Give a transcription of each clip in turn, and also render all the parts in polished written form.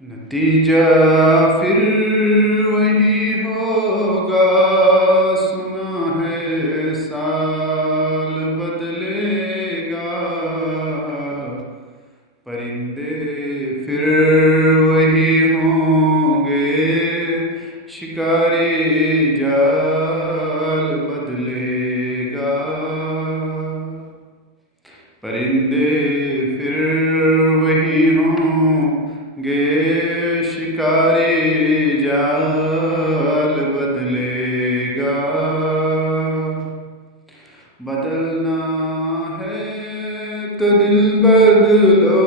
نتیجہ پھر وہی ہوگا، سنا ہے سال بدلے گا، پرندے پھر وہی ہوں گے، شکاری جال بدلے گا، پرندے پھر وہی ہوں گے، شکاری جال بدلے گا، بدلنا ہے تو دل بدلو،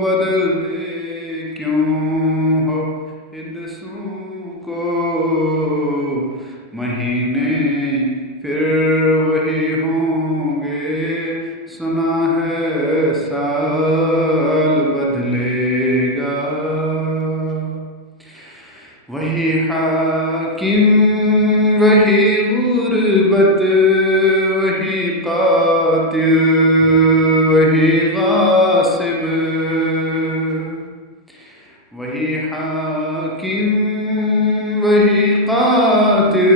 بدلتے کیوں ہو ہندسوں کو، مہینے پھر وہی ہوں گے، سنا ہے سال بدلے گا، وہی حاکم وہی غربت، وہی قاتل وہی غاصب، وہی حاکم وہی قاتل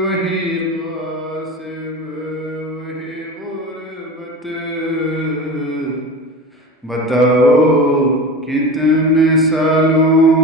وہی غاصب وہی غربت، بتاؤ کتنے سالوں